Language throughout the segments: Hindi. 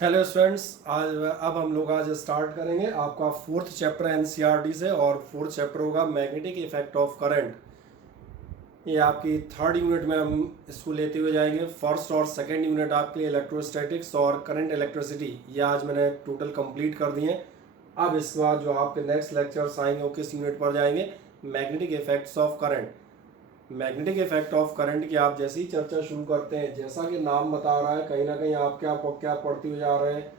हेलो स्टूडेंट्स, अब हम लोग आज स्टार्ट करेंगे आपका फोर्थ चैप्टर एनसीईआरटी से। और फोर्थ चैप्टर होगा मैग्नेटिक इफेक्ट ऑफ करंट। ये आपकी थर्ड यूनिट में हम इसको लेते हुए जाएंगे। फर्स्ट और सेकंड यूनिट आपके इलेक्ट्रोस्टैटिक्स और करंट इलेक्ट्रिसिटी ये आज मैंने टोटल कंप्लीट कर दिए हैं। अब इसके बाद जो आपके नेक्स्ट लेक्चर्स आएंगे वो किस यूनिट पर जाएंगे? Magnetic effects of current. Magnetic effect of current की आप जैसे ही चर्चा शुरू करते हैं, जैसा कि नाम बता रहा है, कहीं ना कहीं आप क्या पढ़ते हुए जा रहे हैं?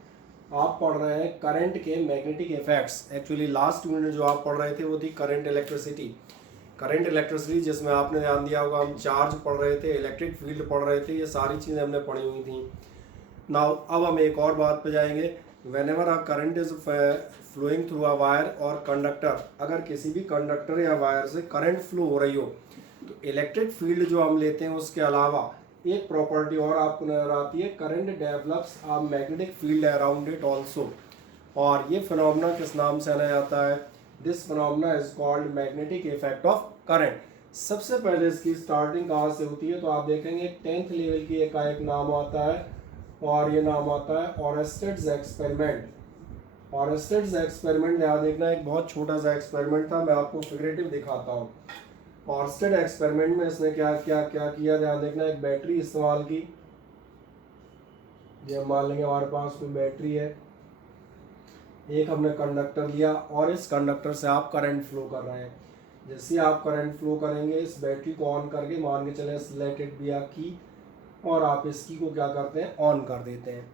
आप पढ़ रहे हैं करंट के magnetic effects. Actually last unit जो आप पढ़ रहे थे वो थी करंट इलेक्ट्रिसिटी। करंट इलेक्ट्रिसिटी जिसमें आपने ध्यान दिया होगा, हम चार्ज पढ़ रहे थे, इलेक्ट्रिक फील्ड पढ़ रहे थे, ये सारी चीज़ें हमने पढ़ी हुई थी। नाउ अब हम एक और बात पे जाएंगे। Whenever a current is flowing through a wire और कंडक्टर, अगर किसी भी कंडक्टर या वायर से करंट फ्लो हो रही हो तो इलेक्ट्रिक फील्ड जो हम लेते हैं उसके अलावा एक प्रॉपर्टी और आपको नजर आती है, current develops a magnetic field around it also. और ये फिनोमेना किस नाम से जाना जाता है? This phenomena is called magnetic effect of current. सबसे पहले इसकी स्टार्टिंग कहाँ से होती है? तो आप देखेंगे 10th लेवल की एक नाम आता है, और ये नाम आता है ऑरेस्टेड्स एक्सपेरिमेंट। ऑरेस्टेड्स एक्सपेरिमेंट यहाँ देखना, एक बहुत छोटा सा एक्सपेरिमेंट था, मैं आपको फिगरेटिव दिखाता हूँ। ऑर्स्टेड एक्सपेरिमेंट में इसने क्या क्या क्या किया, ध्यान देखना। एक बैटरी इस्तेमाल की। ये मान लेंगे हमारे पास कोई बैटरी है, एक हमने कंडक्टर लिया और इस कंडक्टर से आप करंट फ्लो कर रहे हैं। जैसे ही आप करंट फ्लो करेंगे, इस बैटरी को ऑन करके मान के चले लेट इट बी अ की, और आप इस की को क्या करते हैं? ऑन कर देते हैं।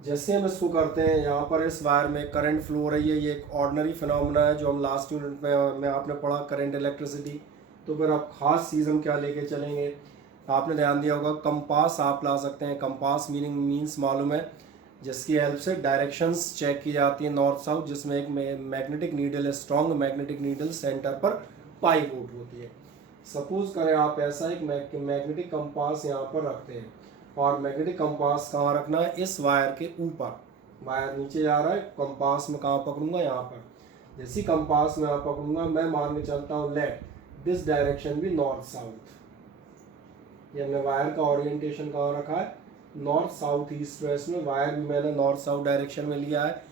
जैसे हम इसको करते हैं, यहाँ पर इस वायर में करंट फ्लो हो रही है। ये एक ऑर्डिनरी फिनोमेना है जो हम लास्ट यूनिट में आपने पढ़ा, करंट इलेक्ट्रिसिटी। तो फिर आप खास चीज़ हम क्या लेके चलेंगे? आपने ध्यान दिया होगा, कंपास आप ला सकते हैं। कंपास मीन्स मालूम है, जिसकी हेल्प से डायरेक्शंस चेक की जाती है नॉर्थ साउथ, जिसमें एक मैग्नेटिक नीडल है, स्ट्रॉन्ग मैग्नेटिक नीडल सेंटर पर पाइवोट होती है। सपोज करें आप ऐसा एक मैग्नेटिक कंपास यहाँ पर रखते हैं, और मैग्नेटिक कंपास कहाँ रखना है? इस वायर के ऊपर। वायर नीचे जा रहा है, कंपास में कहाँ पकड़ूंगा? यहाँ पर। जैसी कंपास में यहाँ पकड़ूंगा, मैं मान के चलता हूँ let this direction be north south. ये हमने वायर का ओरिएंटेशन कहाँ रखा है? नॉर्थ साउथ ईस्ट वेस्ट में। वायर भी मैंने नॉर्थ साउथ डायरेक्शन में लिया है।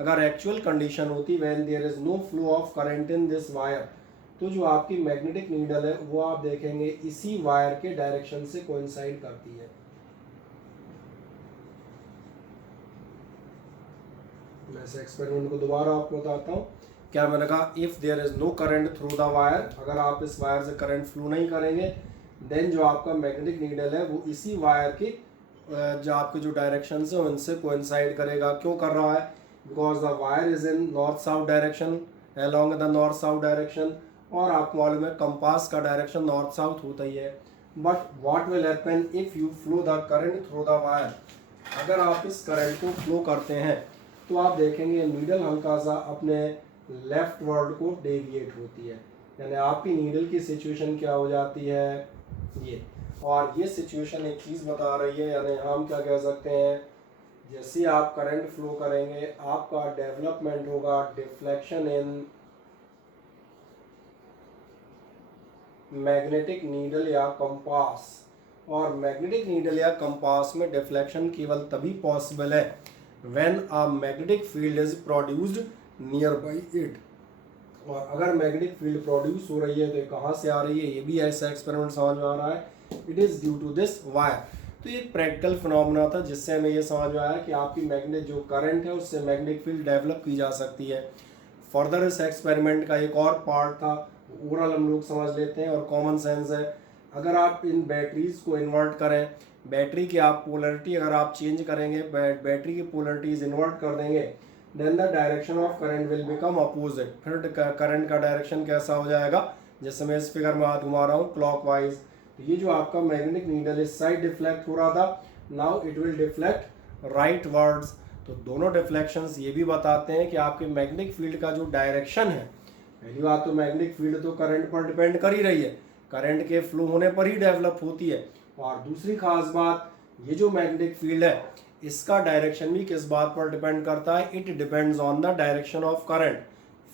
अगर एक्चुअल कंडीशन होती when there is no flow of current in this wire, तो जो आपकी मैग्नेटिक नीडल है वो आप देखेंगे इसी वायर के डायरेक्शन से कोइंसाइड करती है। मैं इस एक्सपेरिमेंट को दोबारा आपको बताता हूँ। क्या मैंने कहा? If there is no current through the wire, अगर आप इस वायर से करंट फ्लो नहीं करेंगे, देन जो आपका मैग्नेटिक नीडल है वो इसी वायर के जो आपके जो डायरेक्शन है उनसे कोइंसाइड करेगा। क्यों कर रहा है? Because the wire is in north south direction, along the north south direction. और आपको मालूम है कंपास का डायरेक्शन नॉर्थ साउथ होता ही है। But what will happen if you flow the current through the wire? अगर आप इस करंट को फ्लो करते हैं तो आप देखेंगे नीडल हल्का सा अपने लेफ्ट वर्ड को डेविएट होती है, यानी आपकी नीडल की सिचुएशन क्या हो जाती है? ये। और ये सिचुएशन एक चीज़ बता रही है, यानी हम क्या कह सकते हैं, जैसे आप करंट फ्लो करेंगे आपका डेवलपमेंट होगा डिफ्लेक्शन इन मैग्नेटिक नीडल या कंपास। और मैग्नेटिक नीडल या कंपास में डिफ्लेक्शन केवल तभी पॉसिबल है when a magnetic field is produced near by it. और अगर मैग्नेटिक फील्ड प्रोड्यूस हो रही है तो कहाँ से आ रही है? ये भी ऐसा एक्सपेरिमेंट समझ में आ रहा है, it is due to this wire. तो ये प्रैक्टिकल फिनोमेना था जिससे हमें ये समझ में आया कि आपकी मैग्नेट जो करंट है उससे मैग्नेटिक फील्ड डेवलप की जा सकती है। फर्दर इस एक्सपेरिमेंट का एक और पार्ट था, ओवरऑल हम लोग समझ लेते हैं और कॉमन सेंस है। अगर आप इन बैटरीज को इन्वर्ट करें, बैटरी की आप पोलरिटी अगर आप चेंज करेंगे, बैटरी की पोलरिटीज इन्वर्ट कर देंगे, then the direction of current will become opposite. फिर करंट का डायरेक्शन कैसा हो जाएगा? जैसे मैं इस फिगर में हाथ घुमा रहा हूँ क्लॉकवाइज, तो ये जो आपका मैग्नेटिक नीडल इस साइड डिफ्लेक्ट हो रहा था, now it will deflect right words. तो दोनों डिफ्लेक्शंस ये भी बताते हैं कि आपके मैग्नेटिक फील्ड का जो डायरेक्शन है, पहली बात तो मैग्नेटिक फील्ड तो करंट पर डिपेंड कर ही रही है, करंट के फ्लो होने पर ही डेवलप होती है। और दूसरी खास बात, ये जो मैग्नेटिक फील्ड है इसका डायरेक्शन भी किस बात पर डिपेंड करता है? It depends on the direction of current.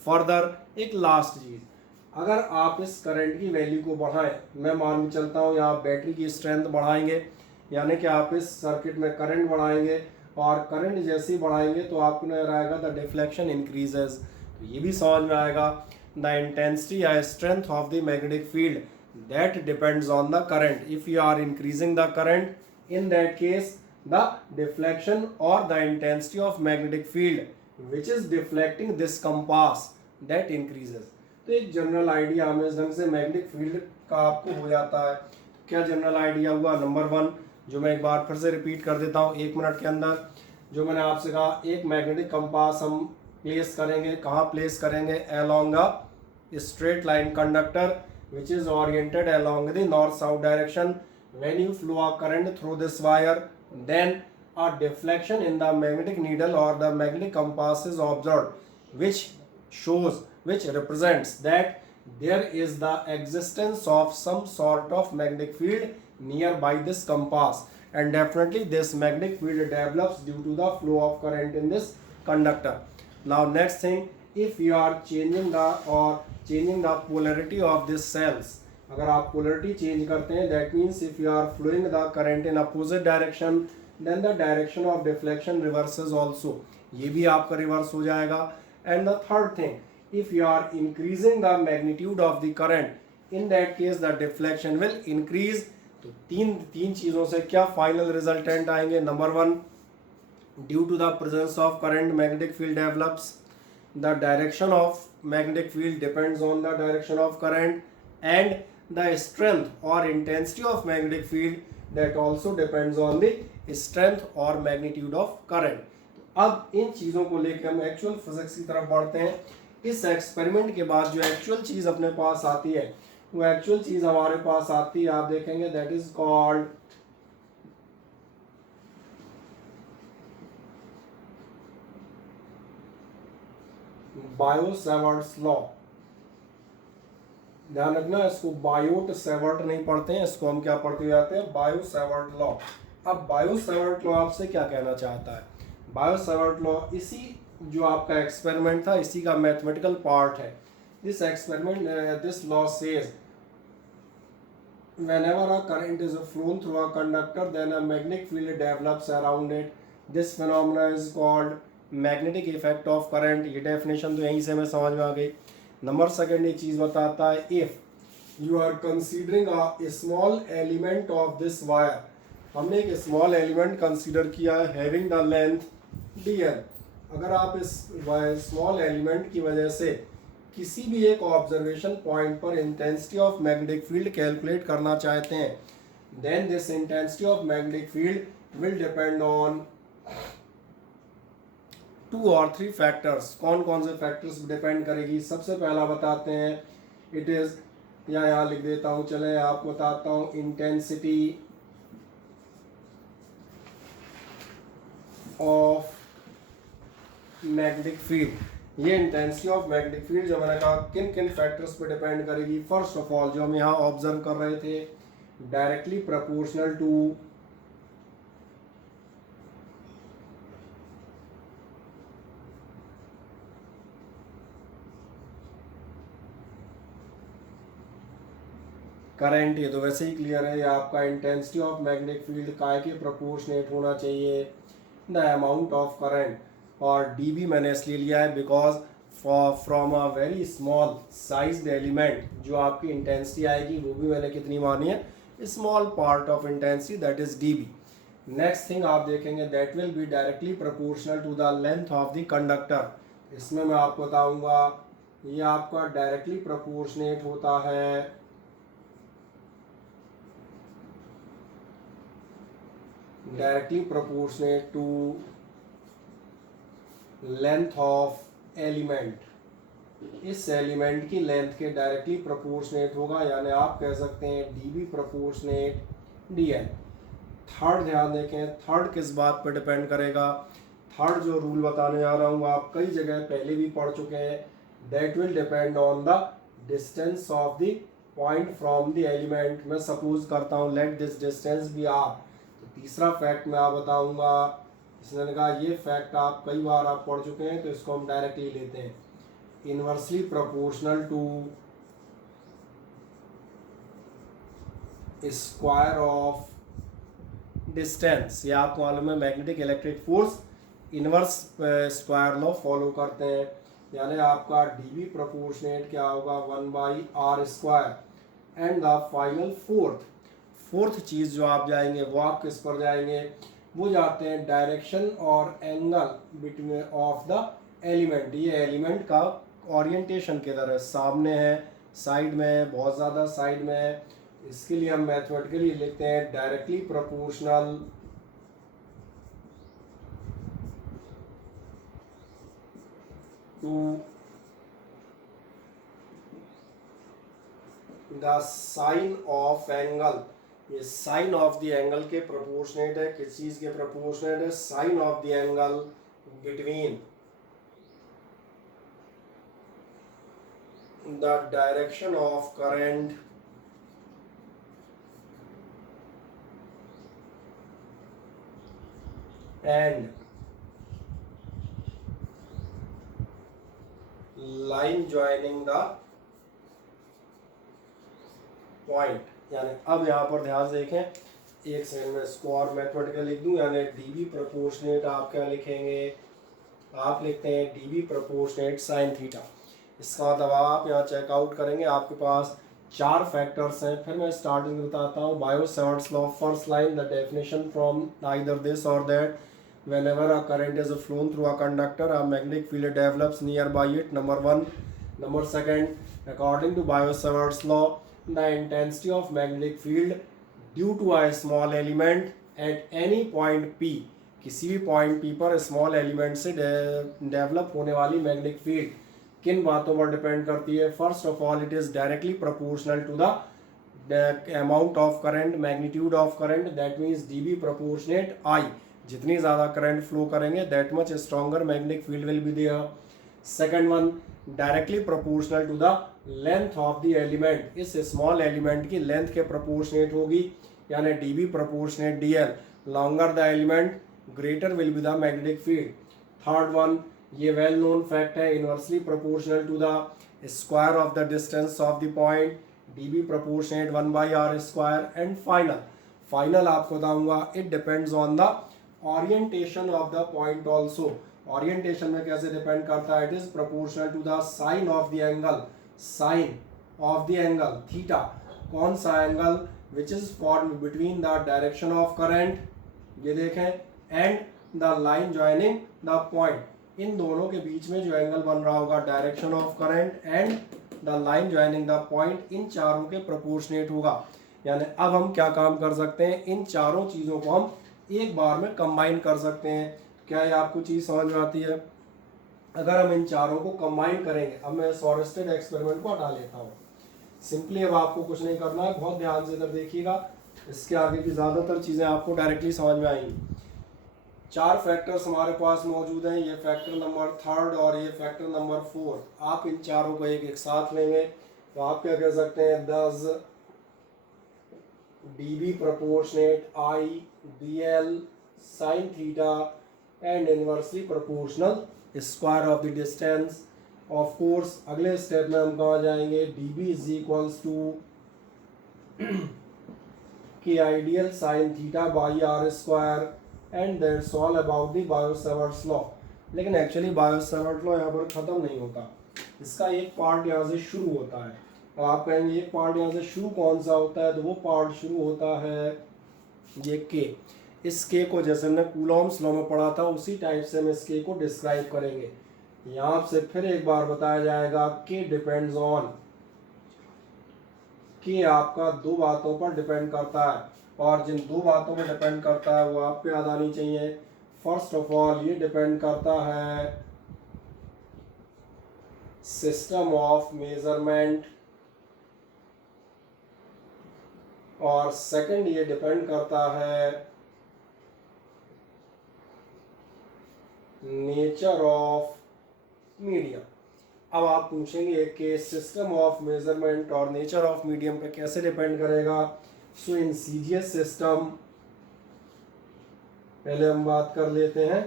Further एक लास्ट चीज, अगर आप इस करंट की वैल्यू को बढ़ाएं, मैं मान के चलता हूँ यहाँ बैटरी की स्ट्रेंथ बढ़ाएंगे, यानी कि आप इस सर्किट में करंट बढ़ाएंगे और करंट जैसे ही बढ़ाएंगे तो आपको नजर आएगा द डिफ्लेक्शन इंक्रीजेज। तो ये भी समझ में आएगा द इंटेंसिटी या strength of the magnetic field that depends on the current. If you are increasing the current, in that case the deflection or the intensity of magnetic field which is deflecting this compass that increases। तो एक जनरल आइडिया हमें इस ढंग से मैग्नेटिक फील्ड का आपको हो जाता है। क्या जनरल आइडिया हुआ? नंबर वन, जो मैं एक बार फिर से रिपीट कर देता हूँ 1 मिनट के अंदर, जो मैंने आपसे कहा, एक मैग्नेटिक कंपास हम प्लेस करेंगे। कहाँ प्लेस करेंगे? Along a straight line conductor which is oriented along the north south direction। When you flow a current through this wire, then a deflection in the magnetic needle or the magnetic compass is observed, which represents that there is the existence of some sort of magnetic field nearby this compass, and definitely this magnetic field develops due to the flow of current in this conductor। Now next thing, if you are changing the polarity of these cells, अगर आप पोलरिटी चेंज करते हैं, that means if you are flowing the current in opposite direction, then the direction of deflection reverses also, ये भी आपका रिवर्स हो जाएगा। And the third thing, if you are increasing the magnitude of the current, in that case the deflection will increase. तो तीन चीजों से क्या फाइनल रिजल्टेंट आएंगे? Number one, due to the presence of current magnetic field develops, the direction of magnetic field depends on the direction of current, and the strength or intensity of magnetic field that also depends on the strength or magnitude of current। अब इन चीज़ों को लेकर हम एक्चुअल फिजिक्स की तरफ बढ़ते हैं। इस एक्सपेरिमेंट के बाद जो एक्चुअल चीज़ अपने पास आती है, वो एक्चुअल चीज़ हमारे पास आती है, आप देखेंगे, दैट इज कॉल्ड बायो-सैवर्ट्स लॉ। ध्यान रखना, इसको बायोट-सैवर्ट नहीं पढ़ते हैं, इसको हम क्या पढ़ते जाते हैं? Bio-Savart law. अब बायो-सैवर्ट लॉ आपसे क्या कहना चाहता है? बायो-सैवर्ट लॉ इसी जो आपका एक्सपेरिमेंट था, इसी का मैथमेटिकल पार्ट है। This experiment, this law says whenever a current is flown through a conductor, then a magnetic field develops around it। This phenomena is called magnetic effect of current। ये डेफिनेशन तो यहीं से हमें समझ में आ गई। नंबर सेकेंड एक चीज बताता है, if you are considering a small element of this wire, हमने एक स्मॉल एलिमेंट कंसीडर किया है हैविंग द लेंथ dl। अगर आप इस स्मॉल एलिमेंट की वजह से किसी भी एक ऑब्जर्वेशन पॉइंट पर intensity of magnetic field calculate करना चाहते हैं, then this intensity of magnetic field will depend on 2 और 3 फैक्टर्स। कौन कौन से फैक्टर्स डिपेंड करेगी? सबसे पहला बताते हैं, इट इज, या यहाँ लिख देता हूँ, चले आपको बताता हूँ, इंटेंसिटी ऑफ मैग्नेटिक फील्ड। ये इंटेंसिटी ऑफ मैग्नेटिक फील्ड जो मैंने कहा किन किन फैक्टर्स पे डिपेंड करेगी? फर्स्ट ऑफ ऑल, जो हम यहाँ ऑब्जर्व कर रहे थे, डायरेक्टली प्रोपोर्शनल टू करंट। ये तो वैसे ही क्लियर है, आपका इंटेंसिटी ऑफ मैग्नेटिक फील्ड काय के प्रोपोर्शनेट होना चाहिए द अमाउंट ऑफ करंट। और dB मैंने इसलिए लिया है because from a very small sized element जो आपकी इंटेंसिटी आएगी वो भी मैंने कितनी मानी है? Small part of intensity, that is dB। Next thing आप देखेंगे, that will be directly proportional to the length of the conductor. इसमें मैं आपको बताऊंगा, ये आपका डायरेक्टली प्रोपोर्शनेट होता है directly proportionate to length of element. इस एलिमेंट की लेंथ के डायरेक्टली प्रोपोर्शनेट होगा, यानी आप कह सकते हैं dB प्रोपोर्शनेट dl। थर्ड ध्यान देखें, थर्ड किस बात पर डिपेंड करेगा? थर्ड जो रूल बताने जा रहा हूँ आप कई जगह पहले भी पढ़ चुके हैं, that will depend on the distance of the point from the element. मैं सपोज करता हूँ let this distance be r। तो तीसरा फैक्ट मैं आप बताऊंगा, इसने कहा ये फैक्ट आप कई बार आप पढ़ चुके हैं, तो इसको हम डायरेक्टली लेते हैं, inversely proportional to square of distance. ये आपको मालूम है magnetic electric force inverse square law follow करते हैं, यानी आपका dB प्रोपोर्शनेट क्या होगा 1/r²। And the final fourth चीज़ जो आप जाएंगे वो आप किस पर जाएंगे, वो जाते हैं डायरेक्शन और angle between of the element. ये एलिमेंट का ओरिएंटेशन किधर है, सामने है, साइड में है, बहुत ज़्यादा साइड में है। इसके लिए हम मैथमेटिकली लिखते हैं directly proportional to the sine of angle. ये साइन ऑफ द एंगल के प्रोपोर्शनेट है, किस चीज के प्रोपोर्शनेट है, sine of the angle between the direction of current and line joining the point. यानी अब यहाँ पर ध्यान से देखें, एक सेकंड में इसको और मैथमेटिकल लिख दूं, यानी dB प्रोपोर्शनेट आप क्या लिखेंगे, आप लिखते हैं dB प्रोपोर्शनेट साइन थीटा। इसका मतलब आप यहाँ चेकआउट करेंगे, आपके पास 4 फैक्टर्स हैं। फिर मैं स्टार्टिंग में बताता हूँ Biot Savart's law. First line, the definition from either this or that, whenever a current is flown through a conductor, a magnetic field develops nearby it. Number 1. Number 2, according to Biot-Savart's law, the intensity of magnetic field due to a small element at any point P, किसी भी पॉइंट P पर स्मॉल एलिमेंट से डेवलप होने वाली मैग्नेटिक फील्ड किन बातों पर डिपेंड करती है। First of all, it is directly proportional to the amount of current, magnitude of current, that means dB proportionate I। जितनी ज़्यादा करंट फ्लो करेंगे that much stronger magnetic field will be there. Second one, directly proportional to the length of the element. इस स्मॉल एलिमेंट की लेंथ के प्रोपोर्शनेट होगी, यानी dB proportionate dl। Longer the element greater will be the magnetic field. Third one, ये वेल नोन फैक्ट है, inversely proportional to the square of the distance of the point, dB proportionate 1/r²। And final आपको बताऊंगा, it depends on the orientation of the point also. Orientation में कैसे डिपेंड करता है, it is proportional to the sine of the angle, sine of the angle theta. कौन सा angle, which is form between the direction of current, ये देखें, and the line joining the point. इन दोनों के बीच में जो एंगल बन रहा होगा, direction of current and the line joining the point, इन चारों के प्रोपोर्शनेट होगा। यानी अब हम क्या काम कर सकते हैं, इन चारों चीज़ों को हम एक बार में कंबाइन कर सकते हैं। क्या ये आपको चीज़ समझ में आती है? अगर हम इन चारों को कंबाइन करेंगे, अब मैं सॉरेस्टेड एक्सपेरिमेंट को हटा लेता हूँ। सिंपली अब आपको कुछ नहीं करना है, बहुत ध्यान से इधर देखिएगा, इसके आगे की ज़्यादातर चीज़ें आपको डायरेक्टली समझ में आएंगी। 4 फैक्टर्स हमारे पास मौजूद हैं, ये फैक्टर नंबर 3 और ये फैक्टर नंबर 4। आप इन चारों को एक साथ लेंगे तो आप क्या कह सकते हैं, 10 dB proportionate I dl sin theta and inversely proportional square of the distance। of course अगले स्टेप में हम कहाँ जाएंगे, dB is equals to k ideal sin theta by r², and that's all about the Biot-Savart's law। लेकिन एक्चुअली Biot-Savart's law यहाँ पर ख़त्म नहीं होता, इसका एक पार्ट यहाँ से शुरू होता है। तो आप कहेंगे एक पार्ट यहाँ से शुरू कौन सा होता है, तो वो पार्ट शुरू होता है ये के। इस के को जैसे हमने कूलॉम्स लॉ में पढ़ा था, उसी टाइप से हम इस के को डिस्क्राइब करेंगे। यहाँ से फिर एक बार बताया जाएगा, के डिपेंड्स ऑन, के आपका 2 बातों पर डिपेंड करता है, और जिन 2 बातों पर डिपेंड करता है वो आपको याद आनी चाहिए। फर्स्ट ऑफ ऑल, ये डिपेंड करता है सिस्टम ऑफ मेजरमेंट, और सेकंड ये डिपेंड करता है नेचर ऑफ मीडियम। अब आप पूछेंगे कि सिस्टम ऑफ मेजरमेंट और नेचर ऑफ मीडियम पे कैसे डिपेंड करेगा। सो इन सीजीएस सिस्टम पहले हम बात कर लेते हैं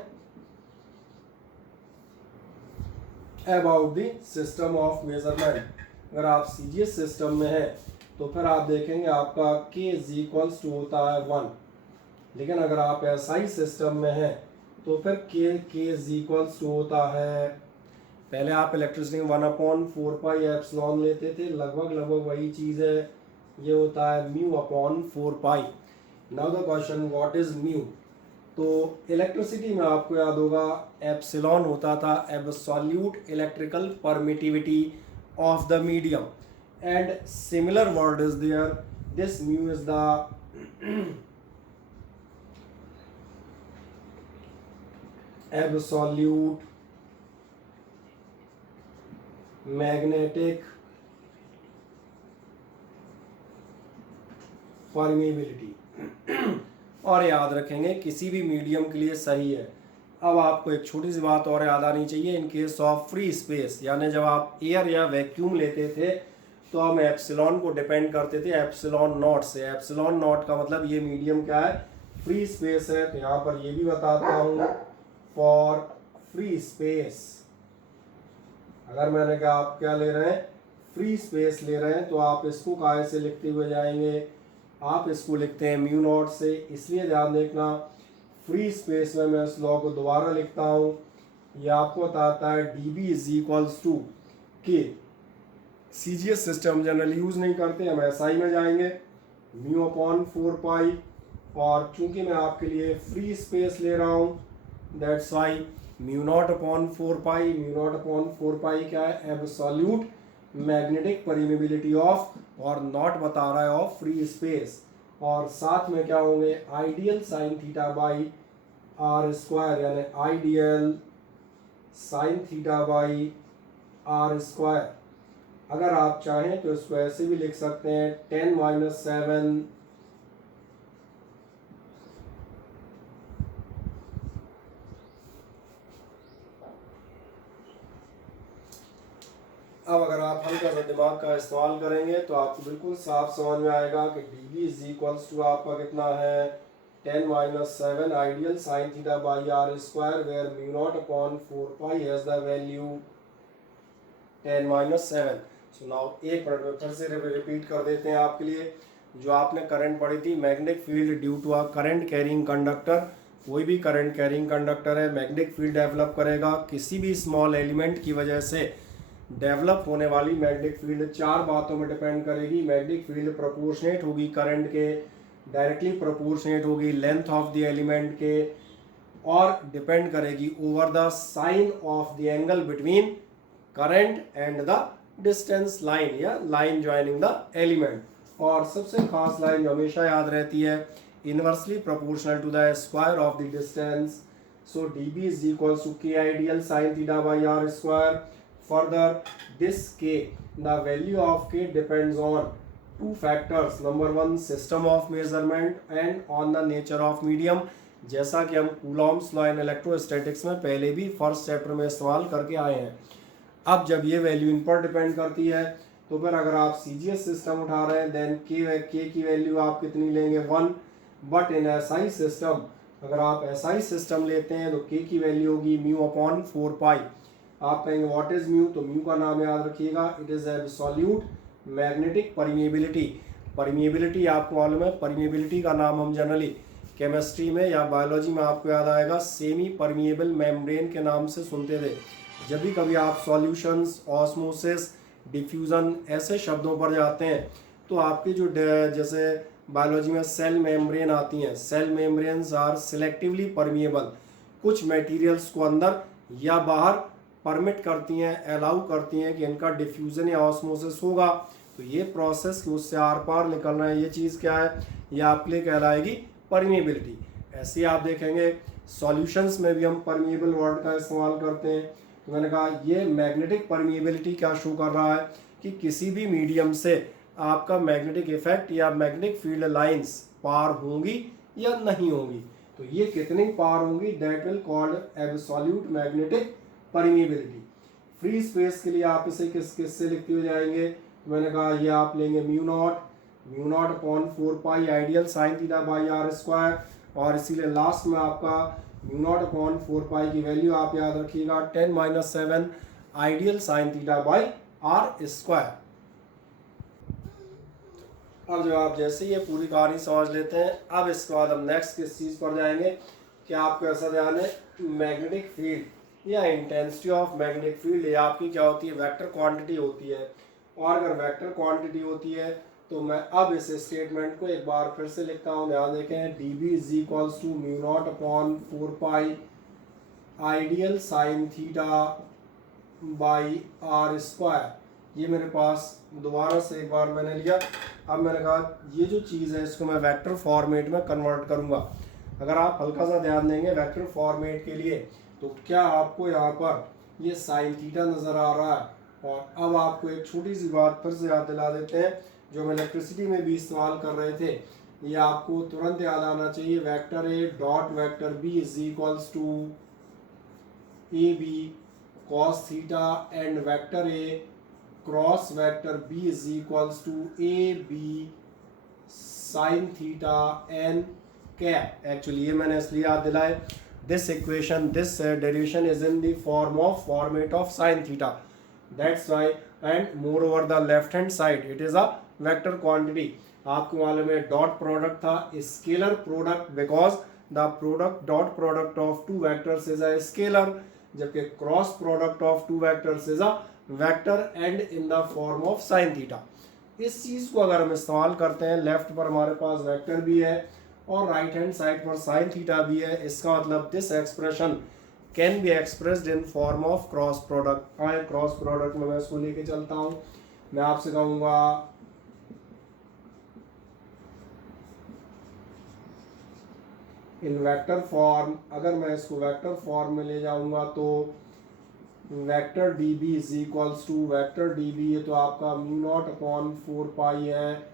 about the system of measurement. अगर आप सीजीएस सिस्टम में हैं तो फिर आप देखेंगे आपका k इज इक्वल्स टू होता है 1। लेकिन अगर आप एसआई सिस्टम में हैं तो फिर के इज इक्वल्स टू होता है, पहले आप इलेक्ट्रिसिटी 1/4 पाई लेते थे, लगभग वही चीज़ है, ये होता है μ/4 pi. Now the question what is mu. तो इलेक्ट्रिसिटी में आपको याद होगा एप्सिलॉन होता था absolute electrical permittivity of the medium, and similar word is there, this mu is the absolute magnetic permeability. और याद रखेंगे किसी भी मीडियम के लिए सही है। अब आपको एक छोटी सी बात और याद आनी चाहिए, in case of free space, यानी जब आप एयर या वैक्यूम लेते थे तो हम एप्सिलॉन को डिपेंड करते थे एप्सिलॉन नॉट से। एप्सिलॉन नॉट का मतलब ये मीडियम क्या है, फ्री स्पेस है। तो यहाँ पर ये भी बताता हूँ फॉर फ्री स्पेस, अगर मैंने कहा आप क्या ले रहे हैं, फ्री स्पेस ले रहे हैं, तो आप इसको काय से लिखते हुए जाएंगे, आप इसको लिखते हैं म्यू नॉट से। इसलिए ध्यान देखना फ्री स्पेस में मैं इस लॉ को दोबारा लिखता हूँ, ये आपको बताता है dB इज इक्वल्स टू के। सीजीएस सिस्टम जनरली यूज नहीं करते, हम एसआई में जाएंगे, μ/4 पाई, और चूंकि मैं आपके लिए फ्री स्पेस ले रहा हूँ दैट्स वाई μ0/4 पाई। μ0/4 पाई क्या है, एब्सोल्यूट मैग्नेटिक परमिएबिलिटी ऑफ, और नॉट बता रहा है ऑफ फ्री स्पेस, और साथ में क्या होंगे ideal sine theta by are square, यानी ideal sine theta by are square. अगर आप चाहें तो इसको ऐसे भी लिख सकते हैं 10-7 अब अगर आप हल्का सा दिमाग का इस्तेमाल करेंगे तो आपको बिल्कुल साफ समझ में आएगा कि dB इज इक्वल्स टू आपका कितना है 10-7 ideal sine theta by are square, where μ0/4 pi has the value 10-7। So now एक मिनट में फिर से रिपीट कर देते हैं आपके लिए जो आपने करंट पढ़ी थी, magnetic field due to a current carrying conductor. कोई भी करंट कैरिंग कंडक्टर है मैग्नेटिक फील्ड डेवलप करेगा, किसी भी स्मॉल एलिमेंट की वजह से डेवलप होने वाली मैग्नेटिक फील्ड चार बातों में डिपेंड करेगी। मैग्नेटिक फील्ड प्रोपोर्शनेट होगी करंट के, डायरेक्टली प्रोपोर्शनेट होगी लेंथ ऑफ द एलिमेंट के, और डिपेंड करेगी over the sine of the angle between current and the distance line, या लाइन ज्वाइनिंग द एलिमेंट। और सबसे खास लाइन जो हमेशा याद रहती है, inversely proportional to the square of the distance. So dB is equals to k ideal sine theta by are square. Further, this k, the value of k depends on two factors. Number one, system of measurement and on the nature of medium. जैसा कि हम कूलॉम्स लॉ इन इलेक्ट्रोस्टैटिक्स में पहले भी फर्स्ट चैप्टर में इस्तेमाल करके आए हैं। अब जब ये वैल्यू इन पर डिपेंड करती है तो फिर अगर आप सीजीएस सिस्टम उठा रहे हैं देन के की वैल्यू आप कितनी लेंगे 1, बट इन एसआई सिस्टम अगर आप एसआई सिस्टम लेते हैं तो के की वैल्यू होगी μ/4 पाई। आप कहेंगे व्हाट इज म्यू, तो म्यू का नाम याद रखिएगा, it is absolute magnetic permeability. Permeability आपको मालूम है, परमिएबिलिटी का नाम हम जनरली केमिस्ट्री में या बायोलॉजी में आपको याद आएगा सेमी परमिएबल मेम्ब्रेन के नाम से सुनते थे। जब भी कभी आप सॉल्यूशंस, ऑस्मोसिस, डिफ्यूज़न ऐसे शब्दों पर जाते हैं तो आपकी जो जैसे बायोलॉजी में सेल मेम्ब्रेन आती हैं, cell membranes are selectively permeable. कुछ मटेरियल्स को अंदर या बाहर परमिट करती हैं, अलाउ करती हैं कि इनका डिफ्यूज़न या ऑस्मोसिस होगा, तो ये प्रोसेस उससे आर पार निकलना है, ये चीज़ क्या है, ये आपके लिए कहलाएगी परमिएबिलिटी। ऐसे ही आप देखेंगे सॉल्यूशंस में भी हम परमिएबल वर्ड का इस्तेमाल करते हैं। तो मैंने कहा ये मैग्नेटिक परमिएबिलिटी क्या शो कर रहा है कि किसी भी मीडियम से आपका मैग्नेटिक इफेक्ट या मैग्नेटिक फील्ड लाइंस पार होंगी या नहीं होंगी। तो ये कितनी पार होंगी, that will called absolute magnetic permeability. Free space के लिए आप इसे किस से लिखते हुए जाएंगे, तो मैंने कहा ये आप लेंगे μ0/4 pi ideal sine theta by are square, और इसीलिए लास्ट में आपका μ0/4 पाई की वैल्यू आप याद रखिएगा 10-7 ideal sine theta by are square. अब जो आप जैसे ये पूरी कहानी समझ लेते हैं, अब इसके बाद हम नेक्स्ट किस चीज़ पर जाएंगे कि आपको ऐसा ध्यान है मैग्नेटिक फील्ड या इंटेंसिटी ऑफ मैग्नेटिक फील्ड, ये आपकी क्या होती है, वेक्टर क्वांटिटी होती है। और अगर वेक्टर क्वांटिटी होती है तो मैं अब इस स्टेटमेंट को एक बार फिर से लिखता हूँ, ध्यान देखें, D B is equals to mu not upon 4 pi ideal sine theta by are square. ये मेरे पास दोबारा से एक बार मैंने लिया। अब मैंने कहा ये जो चीज़ है इसको मैं वेक्टर फॉर्मेट में कन्वर्ट करूँगा। अगर आप हल्का सा ध्यान देंगे वेक्टर फॉर्मेट के लिए तो क्या आपको यहाँ पर ये साइन थीटा नज़र आ रहा है। और अब आपको एक छोटी सी बात फिर से याद दिला देते हैं जो हम इलेक्ट्रिसिटी में भी इस्तेमाल कर रहे थे, ये आपको तुरंत याद आना चाहिए। Vector A dot vector B is equals to A B cos theta and vector A cross vector B is equals to A B sine theta N cap. Actually ये मैंने इसलिए याद दिलाए, this equation this derivation is in the form of format of sine theta, that's why. And moreover the left hand side it is a vector quantity. आपको मालूम है डॉट प्रोडक्ट था scalar product because the product dot product of two vectors is a scalar, जबकि cross product of two vectors is a vector and in the form of sine theta. इस चीज़ को अगर हम इस्तेमाल करते हैं, लेफ्ट पर हमारे पास वेक्टर भी है और राइट हैंड साइड पर साइन थीटा भी है, इसका मतलब this expression can be expressed in form of cross product. आए क्रॉस प्रोडक्ट में मैं इसको लेके चलता हूँ। मैं आपसे कहूँगा इन वेक्टर फॉर्म, अगर मैं इसको वेक्टर फॉर्म में ले जाऊँगा तो vector D B is equals to vector D B, ये तो आपका म्यू नॉट अपॉन 4 पाई है।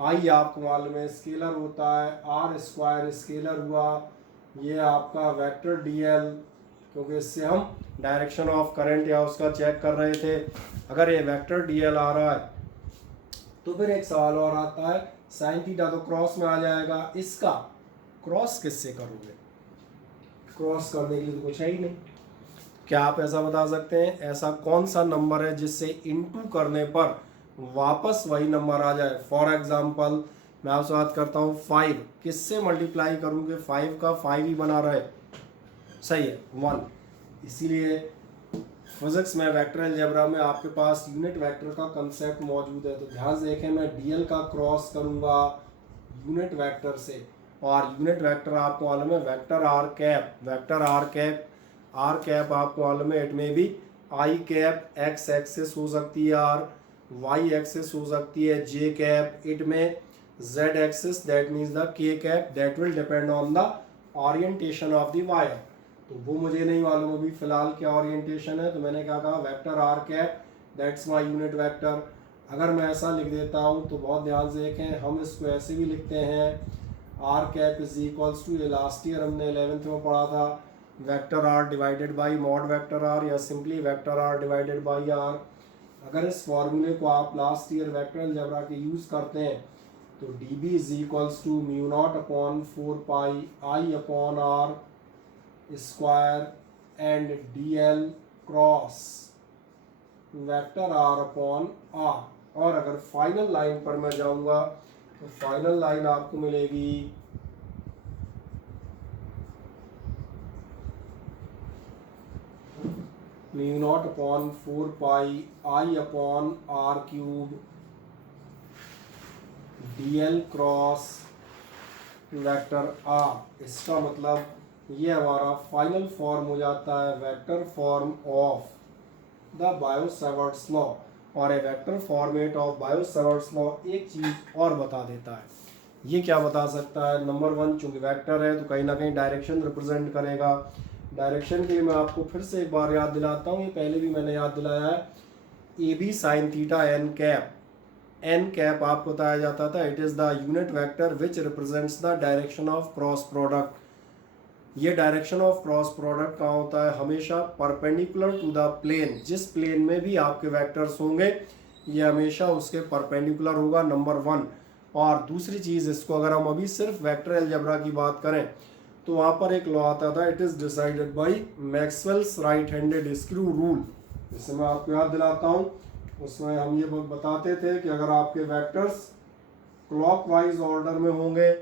आई आपको मालूम है स्केलर होता है, आर स्क्वायर स्केलर हुआ। ये आपका वेक्टर डी एल, क्योंकि इससे हम डायरेक्शन ऑफ करंट या उसका चेक कर रहे थे। अगर ये वेक्टर डी एल आ रहा है तो फिर एक सवाल और आता है, साइन थीटा तो क्रॉस में आ जाएगा, इसका क्रॉस किससे करोगे? क्रॉस करने के लिए तो कुछ है ही नहीं। क्या आप ऐसा बता सकते हैं ऐसा कौन सा नंबर है जिससे इनटू करने पर वापस वही नंबर आ जाए? फॉर एग्जांपल मैं आपसे बात करता हूँ 5 किससे मल्टीप्लाई करूँगे? 5 का 5 ही बना रहे, सही है 1। इसीलिए फिजिक्स में वेक्टर अलजेब्रा में आपके पास यूनिट वेक्टर का कंसेप्ट मौजूद है। तो ध्यान से देखें, मैं डीएल का क्रॉस करूँगा यूनिट वेक्टर से, और यूनिट वेक्टर आपको मालूम है vector R cap. Vector R cap, R cap आपको मालूम है इट में भी आई कैप, एक्स एक्सिस हो सकती है आर, वाई एक्सिस हो सकती है जे कैप, इट में Z axis that means the K cap, that will depend on the orientation of the wire. तो वो मुझे नहीं मालूम अभी फिलहाल क्या ओरिएंटेशन है, तो मैंने क्या कहा vector R cap that's my unit vector. अगर मैं ऐसा लिख देता हूँ तो बहुत ध्यान से देखें, हम इसको ऐसे भी लिखते हैं R cap is equals to, ये लास्ट ईयर हमने 11th में पढ़ा था, vector R divided by mod vector R या simply vector R divided by R. अगर इस फॉर्मूले को आप लास्ट ईयर वेक्टर अलजेब्रा के यूज़ करते हैं तो D B is equals to mu not upon 4 pi I upon R square and D L cross vector R upon R. और अगर फाइनल लाइन पर मैं जाऊंगा तो फाइनल लाइन आपको मिलेगी mu not upon 4 pi I upon R cube D L cross vector R. इसका मतलब ये हमारा फाइनल फॉर्म हो जाता है vector form of the Biot Savart's law. और a vector format of Biot Savart's law एक चीज़ और बता देता है, ये क्या बता सकता है? नंबर 1 चूंकि वेक्टर है तो कहीं ना कहीं डायरेक्शन रिप्रेजेंट करेगा। डायरेक्शन के लिए मैं आपको फिर से एक बार याद दिलाता हूँ, ये पहले भी मैंने याद दिलाया है, A B sine theta N cap. N cap आपको बताया जाता था it is the unit vector which represents the direction of cross product. ये डायरेक्शन ऑफ क्रॉस प्रोडक्ट कहाँ होता है? हमेशा परपेंडिकुलर टू द प्लेन। जिस प्लेन में भी आपके वेक्टर्स होंगे ये हमेशा उसके परपेंडिकुलर होगा, नंबर 1। और दूसरी चीज़, इसको अगर हम अभी सिर्फ वेक्टर अलजेब्रा की बात करें तो वहाँ पर एक लॉ आता था, it is decided by Maxwell's right handed screw rule. जिससे मैं आपको याद दिलाता हूँ, उसमें हम ये बताते थे कि अगर आपके वेक्टर्स क्लॉकवाइज ऑर्डर में होंगे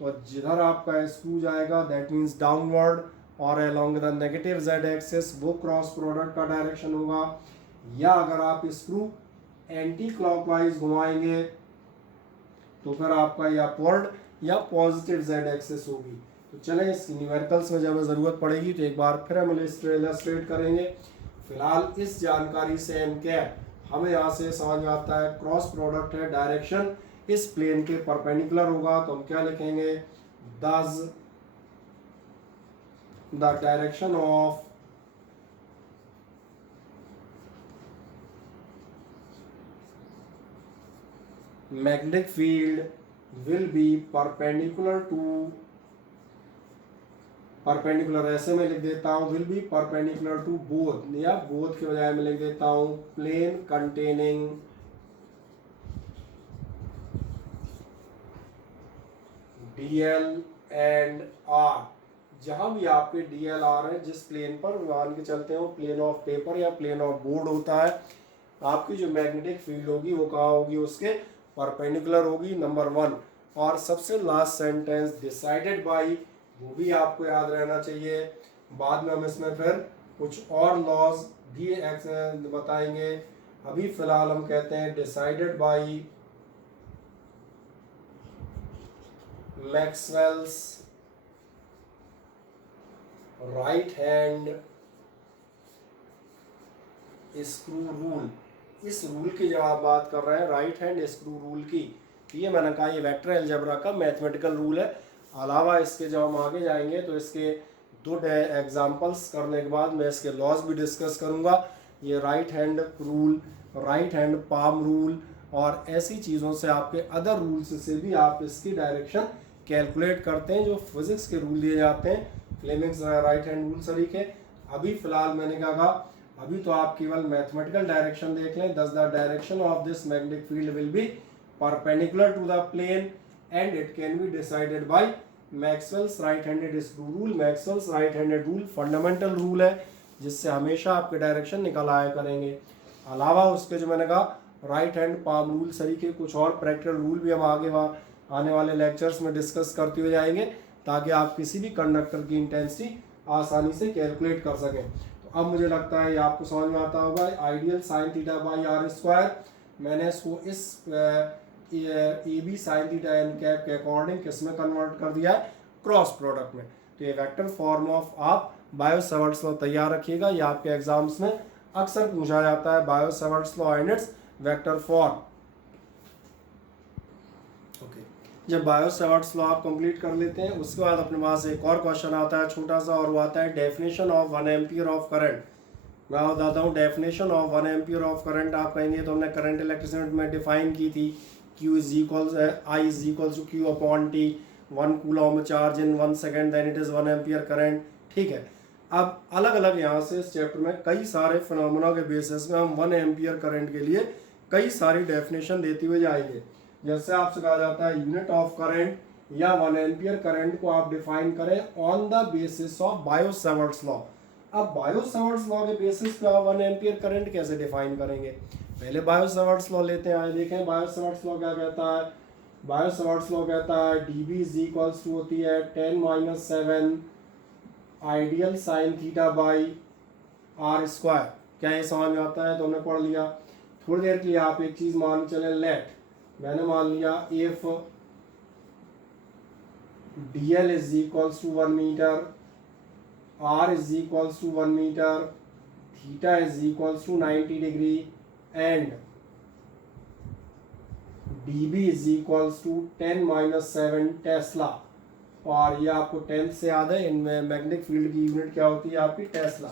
तो जिधर आपका स्क्रू जाएगा दैट मीन्स डाउनवर्ड, और along the negative Z axis वो क्रॉस प्रोडक्ट का डायरेक्शन होगा। या अगर आप स्क्रू एंटी क्लॉकवाइज घुमाएंगे तो फिर आपका या अपवर्ड या पॉजिटिव जेड एक्सिस होगी। तो चलें इसकी न्यूमेरिकल्स में जब हमें ज़रूरत पड़ेगी तो एक बार फिर हम इलस्ट्रेट करेंगे। फिलहाल इस जानकारी से एम कैप हमें यहाँ से समझ में आता है क्रॉस प्रोडक्ट है, डायरेक्शन इस प्लेन के परपेंडिकुलर होगा, तो हम क्या लिखेंगे, दस the direction of magnetic field will be perpendicular ऐसे में लिख देता हूँ will be perpendicular to both, या both के बजाय मैं लिख देता हूँ plane containing DL and R। जहाँ भी आपके DL R है जिस प्लेन पर मान के चलते हैं वो प्लेन ऑफ पेपर या प्लेन ऑफ बोर्ड होता है, आपकी जो मैग्नेटिक फील्ड होगी वो कहाँ होगी, उसके परपेंडिकुलर होगी, नंबर 1। और सबसे लास्ट सेंटेंस डिसाइडेड बाई, वो भी आपको याद रहना चाहिए। बाद में हम इसमें फिर कुछ और लॉज भी बताएंगे, अभी फिलहाल हम कहते हैं decided by Maxwell's right hand screw rule. इस रूल की जब आप बात कर रहे हैं राइट हैंड स्क्रू रूल की, ये मैंने कहा ये वेक्टर अलजेब्रा का मैथमेटिकल रूल है। अलावा इसके जब हम आगे जाएंगे तो इसके दो एग्जांपल्स करने के बाद मैं इसके लॉज भी डिस्कस करूंगा। ये right hand rule, right hand palm rule और ऐसी चीज़ों से आपके अदर रूल्स से भी आप इसकी डायरेक्शन कैलकुलेट करते हैं जो फिजिक्स के रूल दिए जाते हैं, फ्लेमिंग्स राइट हैंड रूल सरीखे। अभी फिलहाल मैंने कहा अभी तो आप केवल मैथमेटिकल डायरेक्शन देख लें। Thus the direction of this magnetic field will be perpendicular to the plane and it can be decided by Maxwell's right handed screw rule. Maxwell's right handed rule fundamental rule है जिससे हमेशा आपके डायरेक्शन निकल आया करेंगे। अलावा उसके जो मैंने कहा राइट हैंड पाम रूल सरीके कुछ और प्रैक्टिकल रूल भी हम आगे आने वाले लेक्चर्स में डिस्कस करते हुए जाएंगे ताकि आप किसी भी कंडक्टर की इंटेंसिटी आसानी से कैलकुलेट कर सकें। तो अब मुझे लगता है ये आपको समझ में आता होगा। Ideal sine theta by are square, मैंने इसको इस A B sine theta N cap के अकॉर्डिंग किस में कन्वर्ट कर दिया है, क्रॉस प्रोडक्ट में। तो ये वेक्टर फॉर्म ऑफ आप बायो-सैवर्ट्स लॉ तैयार रखिएगा, ये आपके एग्जाम्स में अक्सर पूछा जाता है, Biot Savart's law and its vector form. Okay, जब बायो-सैवर्ट्स लॉ आप कंप्लीट कर लेते हैं उसके बाद अपने पास एक और क्वेश्चन आता है छोटा सा, और वो आता है definition of 1 ampere of current. मैं बताता हूँ definition of 1 ampere of current. आप कहेंगे तो हमने करंट इलेक्ट्रिसिटी में डिफाइन की थी, Q is equals I is equals to Q upon T, 1 coulomb charge in 1 second, then it is 1 ampere current. ठीक है, अब अलग अलग यहाँ से इस चैप्टर में कई सारे फिनोमेना के बेसिस में हम 1 एम्पियर करंट के लिए कई सारी डेफिनेशन देते हुए जाएंगे। जैसे आपसे कहा जाता है यूनिट ऑफ करंट या 1 एम्पियर करंट को आप डिफाइन करें on the basis of Biot Savart's law. अब बायो-सैवर्ट्स लॉ के बेसिस पे आप 1 एम्पियर करंट कैसे डिफाइन करेंगे, पहले बायो-सैवर्ट्स लॉ लेते हैं। आइए देखें बायो-सैवर्ट्स लॉ क्या कहता है। बायो-सैवर्ट्स लॉ कहता है dB इज इक्वल्स टू होती है 10-7 ideal sine theta by are square. क्या ये समझ में आता है, तो हमने पढ़ लिया। थोड़ी देर के लिए आप एक चीज मान चले, लेट, मैंने मान लिया if dl is equals to 1 metre, r is equals to 1 metre, theta is equals to 90 degree and dB is equals to 10-7 tesla. और ये आपको 10 से याद है, इनमें मैग्नेटिक फील्ड की यूनिट क्या होती है आपकी, टेस्ला।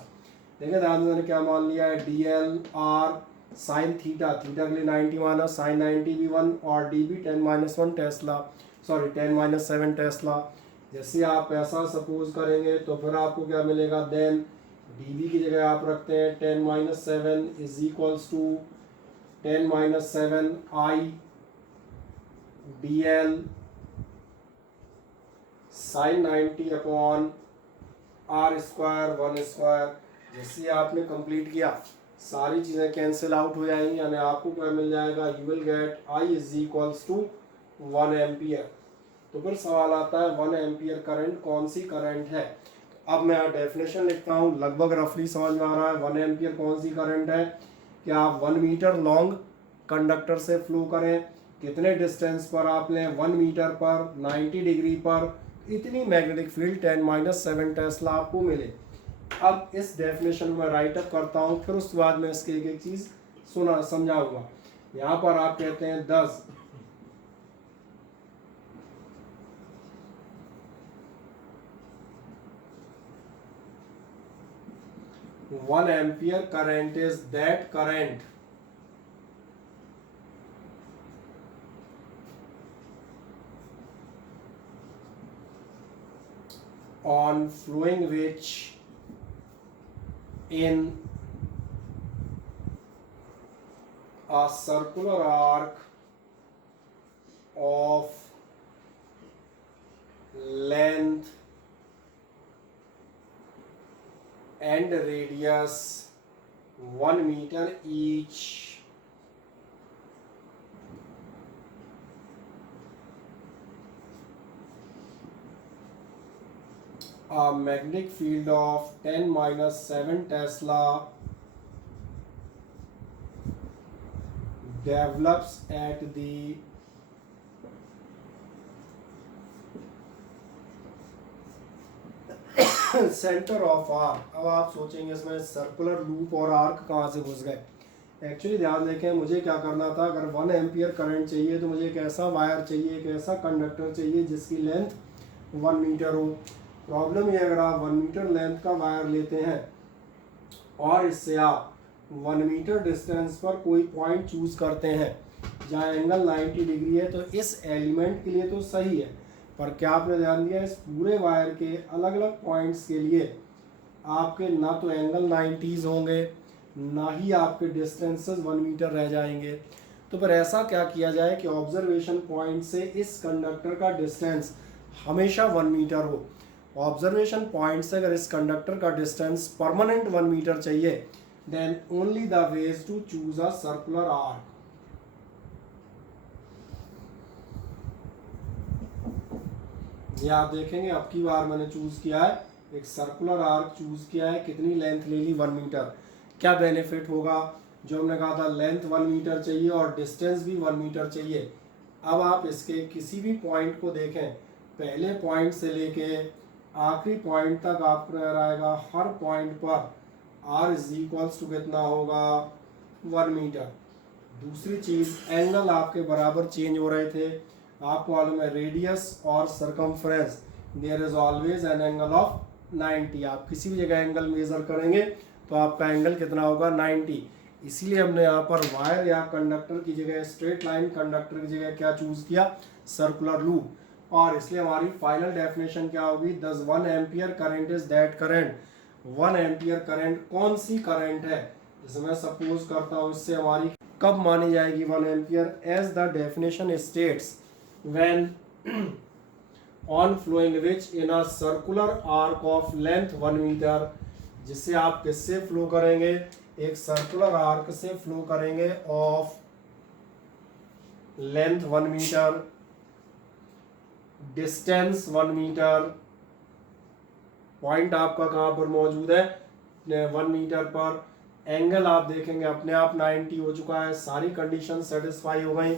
देखिए ध्यान से मैंने क्या मान लिया है, DL R sine theta, theta के लिए 90 माना, साइन 90 भी 1 और dB 10-1 टेस्ला, सॉरी 10-7 टेस्ला। जैसे आप ऐसा सपोज करेंगे तो फिर आपको क्या मिलेगा, देन dB की जगह आप रखते हैं 10-7 is equals to 10-7 I DL sine 90 upon R square 1 square. जैसे आपने कंप्लीट किया सारी चीज़ें कैंसिल आउट हो जाएंगी, यानी आपको क्या मिल जाएगा, you will get I is equals to 1 ampere. तो फिर सवाल आता है 1 एम्पियर करंट कौन सी करंट है। अब मैं यहाँ डेफिनेशन लिखता हूँ, लगभग रफली समझ में आ रहा है 1 एम्पियर कौन सी करंट है कि आप 1 मीटर लॉन्ग कंडक्टर से फ्लो करें, कितने डिस्टेंस पर आप लें, 1 मीटर पर, 90 डिग्री पर, इतनी मैग्नेटिक फील्ड 10⁻7 टेस्ला आपको मिले। अब इस डेफिनेशन में राइट अप करता हूँ, फिर उसके बाद में इसकी एक एक चीज़ समझाऊंगा। यहाँ पर आप कहते हैं 10 1 ampere current is that current on flowing which in a circular arc of length and radius 1 meter each a magnetic field of 10⁻7 Tesla develops at the centre of arc. अब आप सोचेंगे इसमें सर्कुलर लूप और आर्क कहाँ से घुस गए। एक्चुअली ध्यान देखें, मुझे क्या करना था, अगर 1 एम्पियर करंट चाहिए तो मुझे एक ऐसा वायर चाहिए, एक ऐसा कंडक्टर चाहिए जिसकी लेंथ 1 मीटर हो। प्रॉब्लम ये, अगर आप 1 मीटर लेंथ का वायर लेते हैं और इससे आप 1 मीटर डिस्टेंस पर कोई पॉइंट चूज करते हैं जहाँ एंगल 90 डिग्री है, तो इस एलिमेंट के लिए तो सही है, पर क्या आपने ध्यान दिया इस पूरे वायर के अलग अलग पॉइंट्स के लिए आपके ना तो एंगल 90s होंगे, ना ही आपके डिस्टेंसेस 1 मीटर रह जाएंगे। तो फिर ऐसा क्या किया जाए कि ऑब्जर्वेशन पॉइंट से इस कंडक्टर का डिस्टेंस हमेशा 1 मीटर हो। ऑब्जर्वेशन पॉइंट से अगर इस कंडक्टर का डिस्टेंस परमानेंट 1 मीटर चाहिए, then only the way is to choose a circular arc. ये आप देखेंगे अब की बार मैंने चूज किया है एक सर्कुलर आर्क चूज किया है। कितनी लेंथ ले ली, 1 मीटर। क्या बेनिफिट होगा, जो हमने कहा था लेंथ 1 मीटर चाहिए और डिस्टेंस भी 1 मीटर चाहिए। अब आप इसके किसी भी पॉइंट को देखें, पहले पॉइंट से लेके आखिरी पॉइंट तक आपको नजर आएगा, हर पॉइंट पर r इज इक्वल्स टू कितना होगा, 1 मीटर। दूसरी चीज, एंगल आपके बराबर चेंज हो रहे थे। आपको मालूम है रेडियस और circumference there is always an angle of 90। आप किसी भी जगह एंगल मेजर करेंगे तो आपका एंगल कितना होगा, 90। इसीलिए हमने यहाँ पर वायर या कंडक्टर की जगह, स्ट्रेट लाइन कंडक्टर की जगह क्या चूज किया, सर्कुलर लूप। और इसलिए हमारी फाइनल डेफिनेशन क्या होगी, 1 ampere current is that current. 1 ampere current कौन सी करंट है, जैसे मैं सपोज करता हूँ इससे हमारी कब मानी जाएगी 1 ampere, as the definition states when on flowing which in a circular arc of length 1 meter, जिससे आप किससे फ्लो करेंगे, एक सर्कुलर आर्क से फ्लो करेंगे of length 1 metre, distance 1 metre. Point आपका कहाँ पर मौजूद है, 1 मीटर पर। एंगल आप देखेंगे अपने आप 90 हो चुका है, सारी कंडीशन सेटिस्फाई हो गई।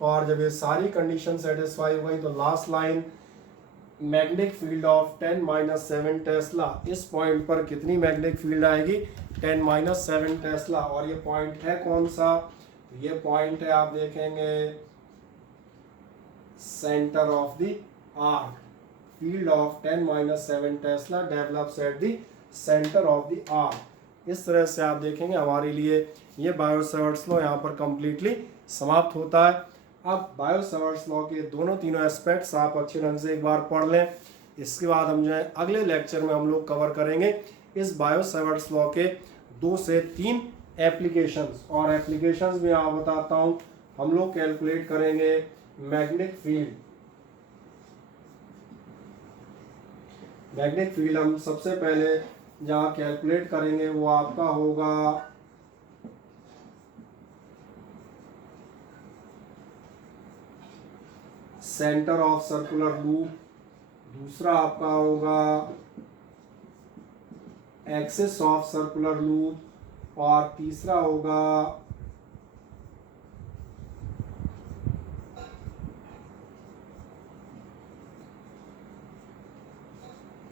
और जब ये सारी कंडीशन सेटिस्फाई हो गई तो last line, magnetic field of 10⁻7 Tesla. इस पॉइंट पर कितनी मैग्नेटिक फील्ड आएगी, 10⁻7 टेस्ला। और ये पॉइंट है कौन सा, तो ये पॉइंट है आप देखेंगे centre of the arc. Field of 10⁻7 Tesla develops at the centre of the arc. इस तरह से आप देखेंगे हमारे लिए ये बायो-सैवर्ट्स लॉ यहाँ पर कंप्लीटली समाप्त होता है। अब बायो-सैवर्ट्स लॉ के दोनों तीनों एस्पेक्ट्स आप अच्छे ढंग से एक बार पढ़ लें। इसके बाद हम जो है अगले लेक्चर में हम लोग कवर करेंगे इस बायो-सैवर्ट्स लॉ के 2 से 3 एप्लीकेशंस। और एप्लीकेशंस में आप बताता हूँ, हम लोग कैलकुलेट करेंगे मैग्नेटिक फील्ड। मैग्नेटिक फील्ड हम सबसे पहले जहाँ कैलकुलेट करेंगे वो आपका होगा सेंटर ऑफ सर्कुलर लूप, दूसरा आपका होगा एक्सिस ऑफ सर्कुलर लूप, और तीसरा होगा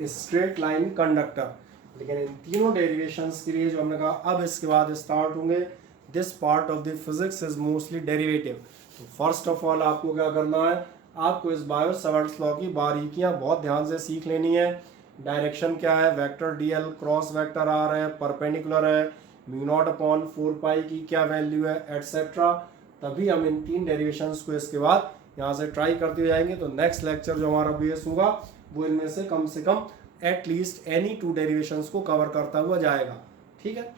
स्ट्रेट लाइन कंडक्टर। लेकिन इन तीनों डेरिवेशंस के लिए जो हमने कहा अब इसके बाद स्टार्ट होंगे, this part of the physics is mostly derivative. तो फर्स्ट ऑफ ऑल आपको क्या करना है, आपको इस बायो सवर्ट्स लॉ की बारीकियां बहुत ध्यान से सीख लेनी है। डायरेक्शन क्या है, vector dl, cross vector r है, परपेंडिकुलर है, म्यू नॉट अपॉन 4 पाई की क्या वैल्यू है, एटसेट्रा। तभी हम इन 3 डेरिवेशंस को इसके बाद यहाँ से ट्राई करते जाएंगे। तो नेक्स्ट लेक्चर जो हमारा बेस होगा वो इनमें से कम एटलीस्ट एनी 2 डेरिवेशंस को कवर करता हुआ जाएगा। ठीक है।